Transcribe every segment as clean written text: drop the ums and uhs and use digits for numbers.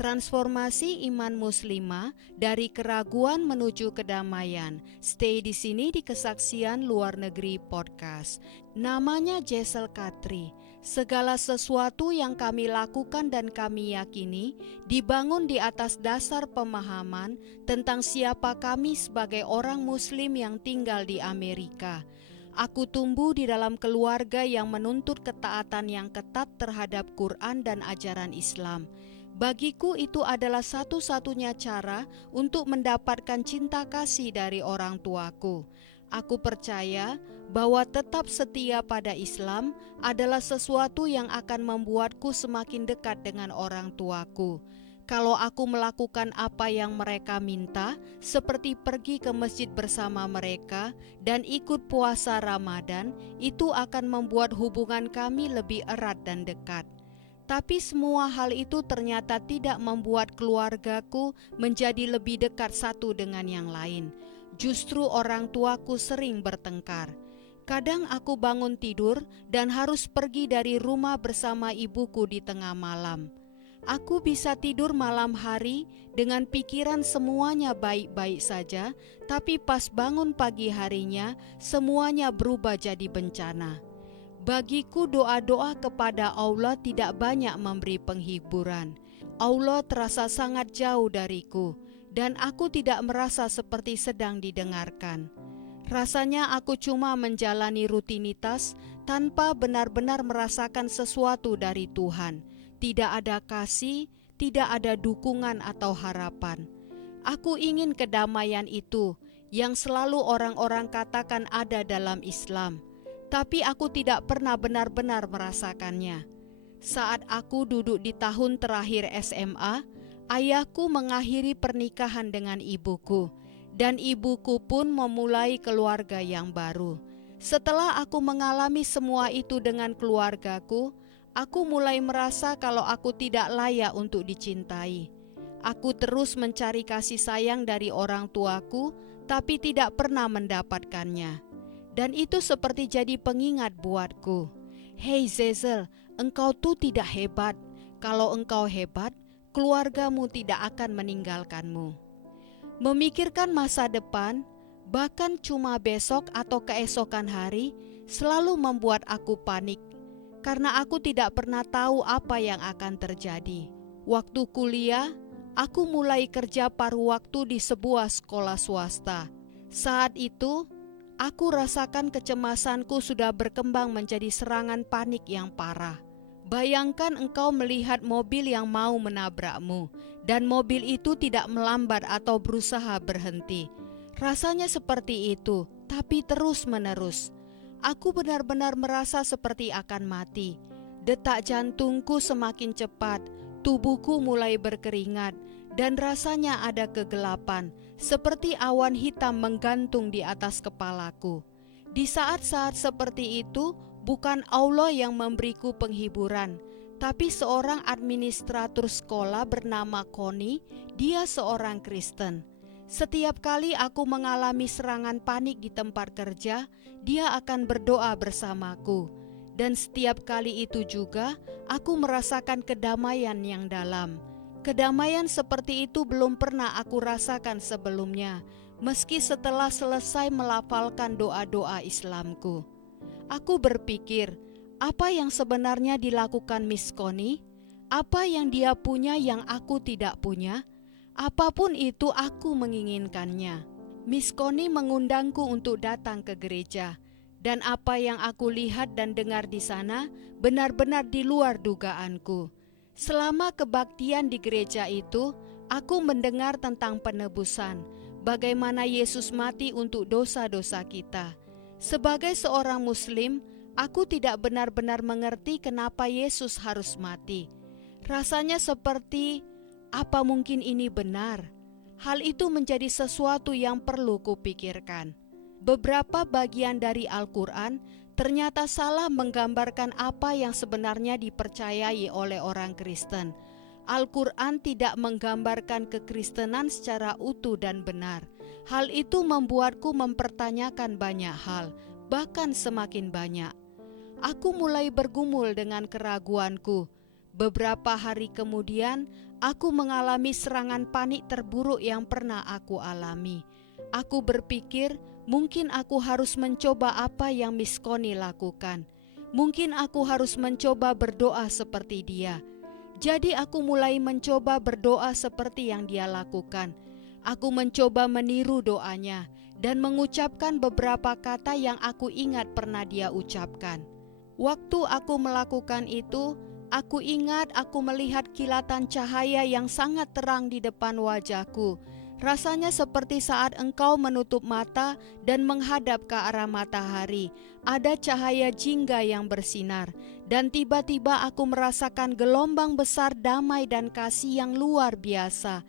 Transformasi iman muslimah dari keraguan menuju kedamaian. Stay di sini di Kesaksian Luar Negeri Podcast. Namanya Jessel Katri. Segala sesuatu yang kami lakukan dan kami yakini dibangun di atas dasar pemahaman tentang siapa kami sebagai orang muslim yang tinggal di Amerika. Aku tumbuh di dalam keluarga yang menuntut ketaatan yang ketat terhadap Quran dan ajaran Islam. Bagiku itu adalah satu-satunya cara untuk mendapatkan cinta kasih dari orang tuaku. Aku percaya bahwa tetap setia pada Islam adalah sesuatu yang akan membuatku semakin dekat dengan orang tuaku. Kalau aku melakukan apa yang mereka minta, seperti pergi ke masjid bersama mereka dan ikut puasa Ramadan, itu akan membuat hubungan kami lebih erat dan dekat. Tapi semua hal itu ternyata tidak membuat keluargaku menjadi lebih dekat satu dengan yang lain. Justru orang tuaku sering bertengkar. Kadang aku bangun tidur dan harus pergi dari rumah bersama ibuku di tengah malam. Aku bisa tidur malam hari dengan pikiran semuanya baik-baik saja, tapi pas bangun pagi harinya, semuanya berubah jadi bencana. Bagiku doa-doa kepada Allah tidak banyak memberi penghiburan. Allah terasa sangat jauh dariku dan aku tidak merasa seperti sedang didengarkan. Rasanya aku cuma menjalani rutinitas tanpa benar-benar merasakan sesuatu dari Tuhan. Tidak ada kasih, tidak ada dukungan atau harapan. Aku ingin kedamaian itu yang selalu orang-orang katakan ada dalam Islam. Tapi aku tidak pernah benar-benar merasakannya. Saat aku duduk di tahun terakhir SMA, ayahku mengakhiri pernikahan dengan ibuku, dan ibuku pun memulai keluarga yang baru. Setelah aku mengalami semua itu dengan keluargaku, aku mulai merasa kalau aku tidak layak untuk dicintai. Aku terus mencari kasih sayang dari orang tuaku, tapi tidak pernah mendapatkannya. Dan itu seperti jadi pengingat buatku. Hei Jessel, engkau tuh tidak hebat. Kalau engkau hebat, keluargamu tidak akan meninggalkanmu. Memikirkan masa depan, bahkan cuma besok atau keesokan hari, selalu membuat aku panik. Karena aku tidak pernah tahu apa yang akan terjadi. Waktu kuliah, aku mulai kerja paruh waktu di sebuah sekolah swasta. Saat itu, aku rasakan kecemasanku sudah berkembang menjadi serangan panik yang parah. Bayangkan engkau melihat mobil yang mau menabrakmu, dan mobil itu tidak melambat atau berusaha berhenti. Rasanya seperti itu, tapi terus-menerus. Aku benar-benar merasa seperti akan mati. Detak jantungku semakin cepat, tubuhku mulai berkeringat, dan rasanya ada kegelapan, seperti awan hitam menggantung di atas kepalaku. Di saat-saat seperti itu, bukan Allah yang memberiku penghiburan, tapi seorang administratur sekolah bernama Connie. Dia seorang Kristen. Setiap kali aku mengalami serangan panik di tempat kerja, dia akan berdoa bersamaku. Dan setiap kali itu juga, aku merasakan kedamaian yang dalam. Kedamaian seperti itu belum pernah aku rasakan sebelumnya, meski setelah selesai melafalkan doa-doa Islamku. Aku berpikir, apa yang sebenarnya dilakukan Miss Connie? Apa yang dia punya yang aku tidak punya? Apapun itu aku menginginkannya. Miss Connie mengundangku untuk datang ke gereja, dan apa yang aku lihat dan dengar di sana benar-benar di luar dugaanku. Selama kebaktian di gereja itu, aku mendengar tentang penebusan, bagaimana Yesus mati untuk dosa-dosa kita. Sebagai seorang Muslim, aku tidak benar-benar mengerti kenapa Yesus harus mati. Rasanya seperti, apa mungkin ini benar? Hal itu menjadi sesuatu yang perlu kupikirkan. Beberapa bagian dari Al-Quran ternyata salah menggambarkan apa yang sebenarnya dipercayai oleh orang Kristen. Al-Quran tidak menggambarkan kekristenan secara utuh dan benar. Hal itu membuatku mempertanyakan banyak hal, bahkan semakin banyak. Aku mulai bergumul dengan keraguanku. Beberapa hari kemudian, Aku mengalami serangan panik terburuk yang pernah aku alami. Aku berpikir mungkin aku harus mencoba apa yang Miss Connie lakukan. Mungkin aku harus mencoba berdoa seperti dia. Jadi aku mulai mencoba berdoa seperti yang dia lakukan. Aku mencoba meniru doanya dan mengucapkan beberapa kata yang aku ingat pernah dia ucapkan. Waktu aku melakukan itu, aku ingat aku melihat kilatan cahaya yang sangat terang di depan wajahku. Rasanya seperti saat engkau menutup mata dan menghadap ke arah matahari. Ada cahaya jingga yang bersinar, dan tiba-tiba aku merasakan gelombang besar damai dan kasih yang luar biasa.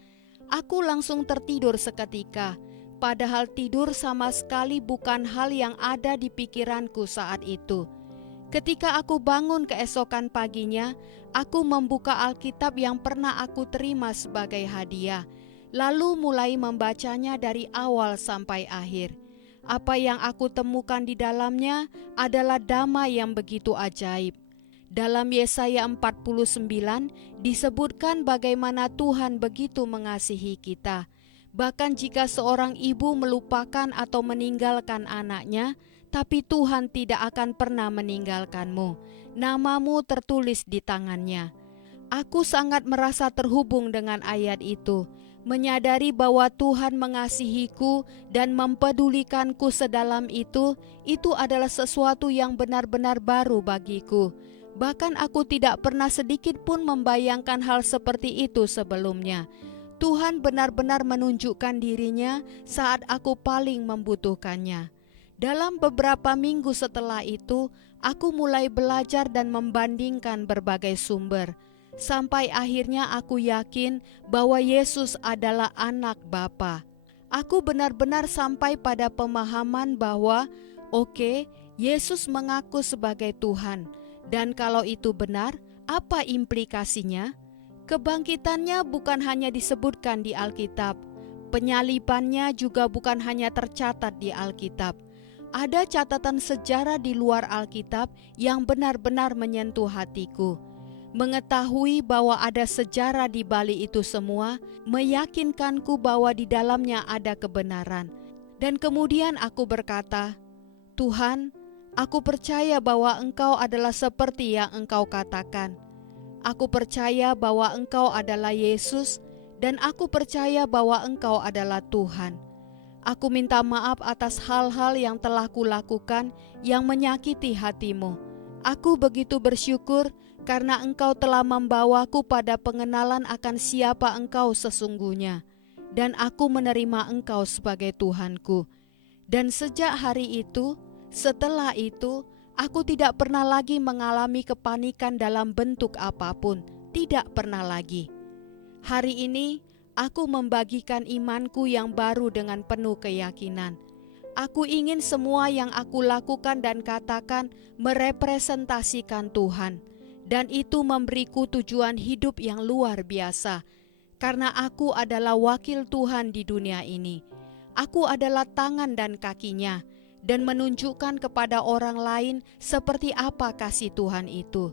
Aku langsung tertidur seketika, padahal tidur sama sekali bukan hal yang ada di pikiranku saat itu. Ketika aku bangun keesokan paginya, aku membuka Alkitab yang pernah aku terima sebagai hadiah, lalu mulai membacanya dari awal sampai akhir. Apa yang aku temukan di dalamnya adalah damai yang begitu ajaib. Dalam Yesaya 49 disebutkan bagaimana Tuhan begitu mengasihi kita. Bahkan jika seorang ibu melupakan atau meninggalkan anaknya, tapi Tuhan tidak akan pernah meninggalkanmu. Namamu tertulis di tangannya. Aku sangat merasa terhubung dengan ayat itu, menyadari bahwa Tuhan mengasihiku dan mempedulikanku sedalam itu adalah sesuatu yang benar-benar baru bagiku. Bahkan aku tidak pernah sedikit pun membayangkan hal seperti itu sebelumnya. Tuhan benar-benar menunjukkan dirinya saat aku paling membutuhkannya. Dalam beberapa minggu setelah itu, aku mulai belajar dan membandingkan berbagai sumber. Sampai akhirnya aku yakin bahwa Yesus adalah anak Bapa. Aku benar-benar sampai pada pemahaman bahwa, oke, Yesus mengaku sebagai Tuhan. Dan kalau itu benar, apa implikasinya? Kebangkitannya bukan hanya disebutkan di Alkitab. Penyalibannya juga bukan hanya tercatat di Alkitab. Ada catatan sejarah di luar Alkitab yang benar-benar menyentuh hatiku. Mengetahui bahwa ada sejarah di balik itu semua, meyakinkanku bahwa di dalamnya ada kebenaran. Dan kemudian aku berkata, Tuhan, aku percaya bahwa Engkau adalah seperti yang Engkau katakan. Aku percaya bahwa Engkau adalah Yesus, dan aku percaya bahwa Engkau adalah Tuhan. Aku minta maaf atas hal-hal yang telah kulakukan yang menyakiti hatimu. Aku begitu bersyukur karena Engkau telah membawaku pada pengenalan akan siapa Engkau sesungguhnya. Dan aku menerima Engkau sebagai Tuhanku. Dan sejak hari itu, setelah itu, aku tidak pernah lagi mengalami kepanikan dalam bentuk apapun. Tidak pernah lagi. Hari ini, aku membagikan imanku yang baru dengan penuh keyakinan. Aku ingin semua yang aku lakukan dan katakan merepresentasikan Tuhan. Dan itu memberiku tujuan hidup yang luar biasa. Karena aku adalah wakil Tuhan di dunia ini. Aku adalah tangan dan kakinya. Dan menunjukkan kepada orang lain seperti apa kasih Tuhan itu.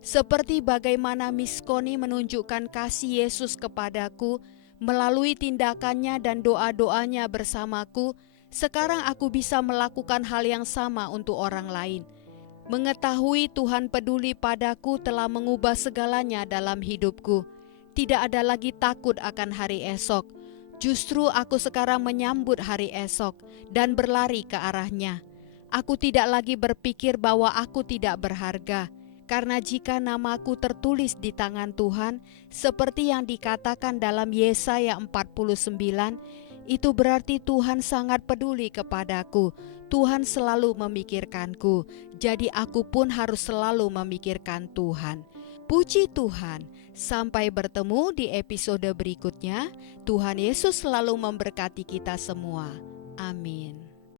Seperti bagaimana Miss Connie menunjukkan kasih Yesus kepadaku melalui tindakannya dan doa-doanya bersamaku, sekarang aku bisa melakukan hal yang sama untuk orang lain. Mengetahui Tuhan peduli padaku telah mengubah segalanya dalam hidupku. Tidak ada lagi takut akan hari esok. Justru aku sekarang menyambut hari esok dan berlari ke arahnya. Aku tidak lagi berpikir bahwa aku tidak berharga. Karena jika namaku tertulis di tangan Tuhan, seperti yang dikatakan dalam Yesaya 49, itu berarti Tuhan sangat peduli kepadaku. Tuhan selalu memikirkanku, jadi aku pun harus selalu memikirkan Tuhan. Puji Tuhan, sampai bertemu di episode berikutnya. Tuhan Yesus selalu memberkati kita semua. Amin.